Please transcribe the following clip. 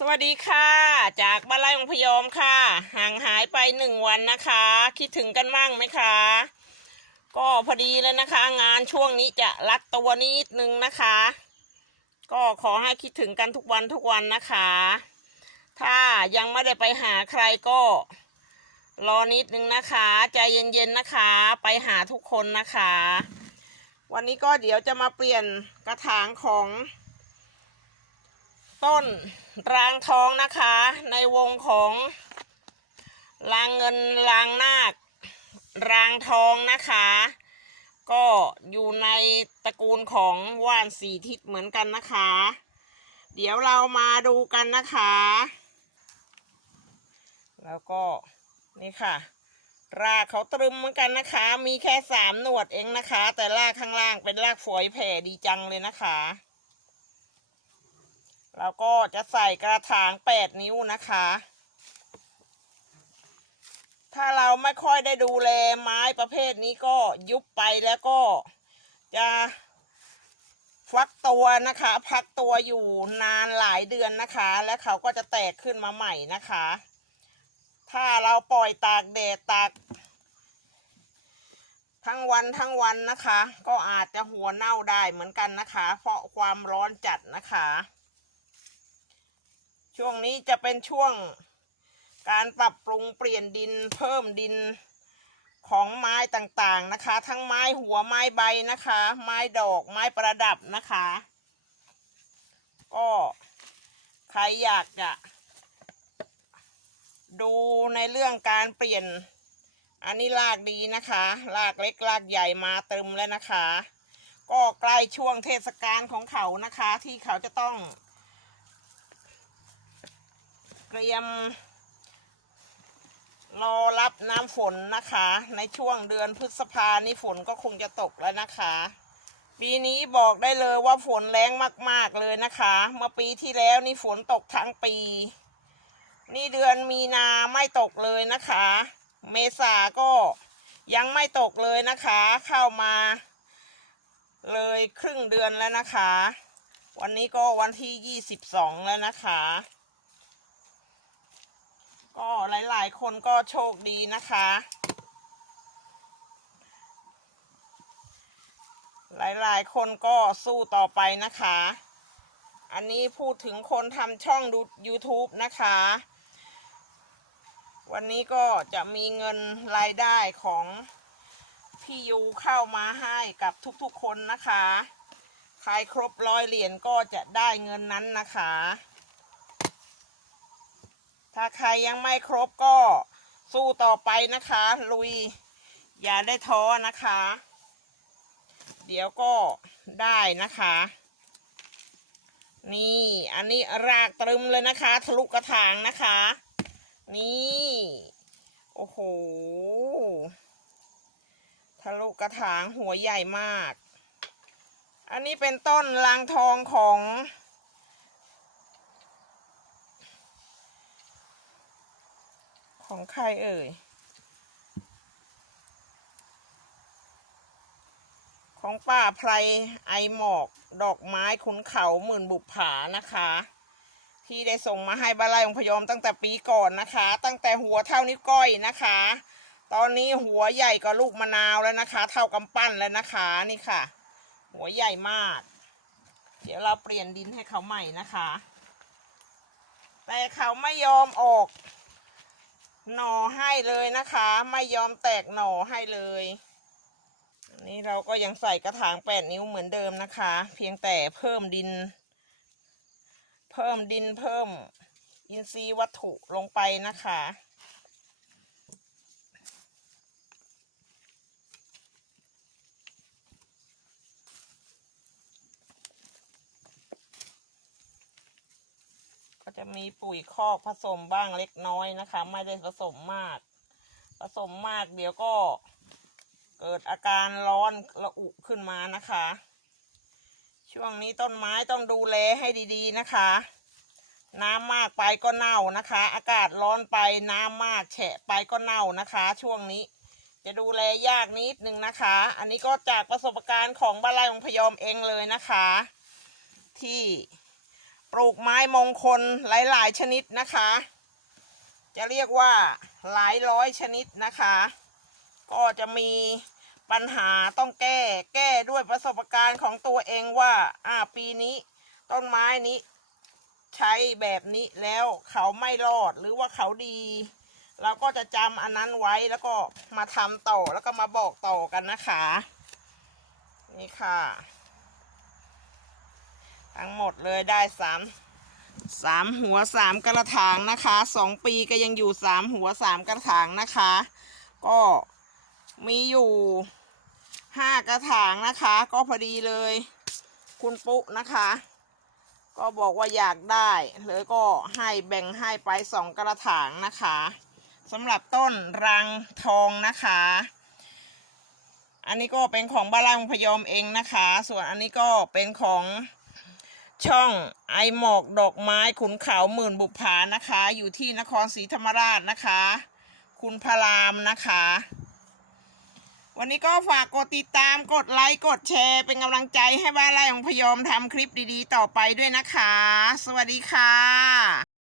สวัสดีค่ะ จากบ้านไร่ของพยอมค่ะ ห่างหายไปหนึ่งวันนะคะ คิดถึงกันมั่งไหมคะ ก็พอดีเลยนะคะ งานช่วงนี้จะรัดตัวนิดนึงนะคะ ก็ขอให้คิดถึงกันทุกวันทุกวันนะคะ ถ้ายังไม่ได้ไปหาใครก็ รอนิดนึงนะคะ ใจเย็นๆนะคะ ไปหาทุกคนนะคะ วันนี้ก็เดี๋ยวจะมาเปลี่ยนกระถางของ ต้นรางทองนะคะ ในวงของรางเงินรางนาครางทองนะคะ ก็อยู่ในตระกูลของว่านสีทิศเหมือนกันนะคะ เดี๋ยวเรามาดูกันนะคะ แล้วก็นี่ค่ะ รากเขาตรึมเหมือนกันนะคะ มีแค่สามหนวดเองนะคะ แต่รากข้างล่างเป็นรากฝอยแผ่ดีจังเลยนะคะ แล้วก็จะใส่กระถางแปดนิ้วนะคะ ถ้าเราไม่ค่อยได้ดูแลไม้ประเภทนี้ก็ยุบไปแล้วก็จะฟักตัวนะคะพักตัวอยู่นานหลายเดือนนะคะ และเขาก็จะแตกขึ้นมาใหม่นะคะ ถ้าเราปล่อยตากแดดตาก ทั้งวันทั้งวันนะคะ ก็อาจจะหัวเน่าได้เหมือนกันนะคะ เพราะความร้อนจัดนะคะ ช่วงนี้จะเป็นช่วงการปรับปรุงเปลี่ยนดินเพิ่มดินของไม้ต่างๆนะคะ ทั้งไม้หัวไม้ใบนะคะ ไม้ดอกไม้ประดับนะคะก็ใครอยากจะดูในเรื่องการเปลี่ยน อันนี้รากดีนะคะรากเล็กรากใหญ่มาเติมแล้วนะคะ ก็ใกล้ช่วงเทศกาลของเขานะคะ ที่เขาจะต้อง เตรียม รอรับน้ำฝนนะคะ ในช่วงเดือนพฤษภานี่ฝนก็คงจะตกแล้วนะคะ ปีนี้บอกได้เลยว่าฝนแรงมาก ๆเลยนะคะ เมื่อปีที่แล้วนี่ฝนตกทั้งปี นี่เดือนมีนาไม่ตกเลยนะคะ เมษาก็ยังไม่ตกเลยนะคะ เข้ามาเลยครึ่งเดือนแล้วนะคะ วันนี้ก็วันที่ยี่สิบสองแล้วนะคะ ก็หลายๆ คนก็โชคดีนะคะ หลายๆ คนก็สู้ต่อไปนะคะ อันนี้พูดถึงคนทำช่องดู YouTube นะคะ วันนี้ก็จะมีเงินรายได้ของพี่ยูเข้ามาให้กับทุกๆคนนะคะ ใครครบร้อยเหรียญก็จะได้เงินนั้นนะคะ ถ้าใครยังไม่ครบก็สู้ต่อไปนะคะ ลุย อย่าได้ท้อนะคะ เดี๋ยวก็ได้นะคะ นี่อันนี้รากตรึมเลยนะคะ ทะลุกระถางนะคะ นี่ โอ้โหทะลุกระถางหัวใหญ่มาก อันนี้เป็นต้นลางทองของ ของใครเอ่ย ของป้าไพรไอหมอก ดอกไม้ขุนเขาหมื่นบุปผานะคะ ที่ได้ส่งมาให้บ้านไร่ของพยอมตั้งแต่ปีก่อนนะคะ ตั้งแต่หัวเท่านิ้วก้อยนะคะ ตอนนี้หัวใหญ่กว่าลูกมะนาวแล้วนะคะ เท่ากำปั้นแล้วนะคะนี่ค่ะ หัวใหญ่มาก เดี๋ยวเราเปลี่ยนดินให้เขาใหม่นะคะ แต่เขาไม่ยอมออก หน่อให้เลยนะคะ ไม่ยอมแตกหน่อให้เลยอันนี้เราก็ยังใส่กระถางแปดนิ้วเหมือนเดิมนะคะ เพียงแต่เพิ่มดิน เพิ่มดินเพิ่มอินทรีย์วัตถุลงไปนะคะ จะมีปุ๋ยคอกผสมบ้างเล็กน้อยนะคะ ไม่ได้ผสมมาก ผสมมากเดี๋ยวก็เกิดอาการร้อนระอุขึ้นมานะคะ ช่วงนี้ต้นไม้ต้องดูแลให้ดีๆนะคะ น้ำมากไปก็เน่านะคะ อากาศร้อนไปน้ำมากแฉะไปก็เน่านะคะ ช่วงนี้จะดูแลยากนิดนึงนะคะ อันนี้ก็จากประสบการณ์ของบ้านไร่ของพยอมเองเลยนะคะ ที่ ลูกไม้มงคลหลาย ๆ ชนิดนะคะ จะเรียกว่าหลายร้อยชนิดนะคะ ก็จะมีปัญหาต้องแก้ แก้ด้วยประสบการณ์ของตัวเองว่า อ่า ปีนี้ ต้นไม้นี้ ใช้แบบนี้แล้วเขาไม่รอดหรือว่าเขาดี เราก็จะจำอันนั้นไว้แล้วก็มาทำต่อแล้วก็มาบอกต่อกันนะคะ นี่ค่ะ ทั้งหมดเลยได้สามสามหัวสามกระถางนะคะสองปีก็ยังอยู่สามหัวสามกระถางนะคะ ก็มีอยู่ห้ากระถางนะคะ ก็พอดีเลย คุณปุ๊นะคะ ก็บอกว่าอยากได้เลยก็ให้แบ่งให้ไปสองกระถางนะคะสำหรับต้นรังทองนะคะ อันนี้ก็เป็นของบ้านล่างพยอมเองนะคะ ส่วนอันนี้ก็เป็นของ ช่องไอหมอกดอกไม้ขุนเขาหมื่นบุพานะคะ อยู่ที่นครศรีธรรมราชนะคะ คุณพรามนะคะ วันนี้ก็ฝากกดติดตามกดไลค์กดแชร์ เป็นกำลังใจให้บ้านไร่ของพยอมทำคลิปดีๆ ต่อไปด้วยนะคะ สวัสดีค่ะ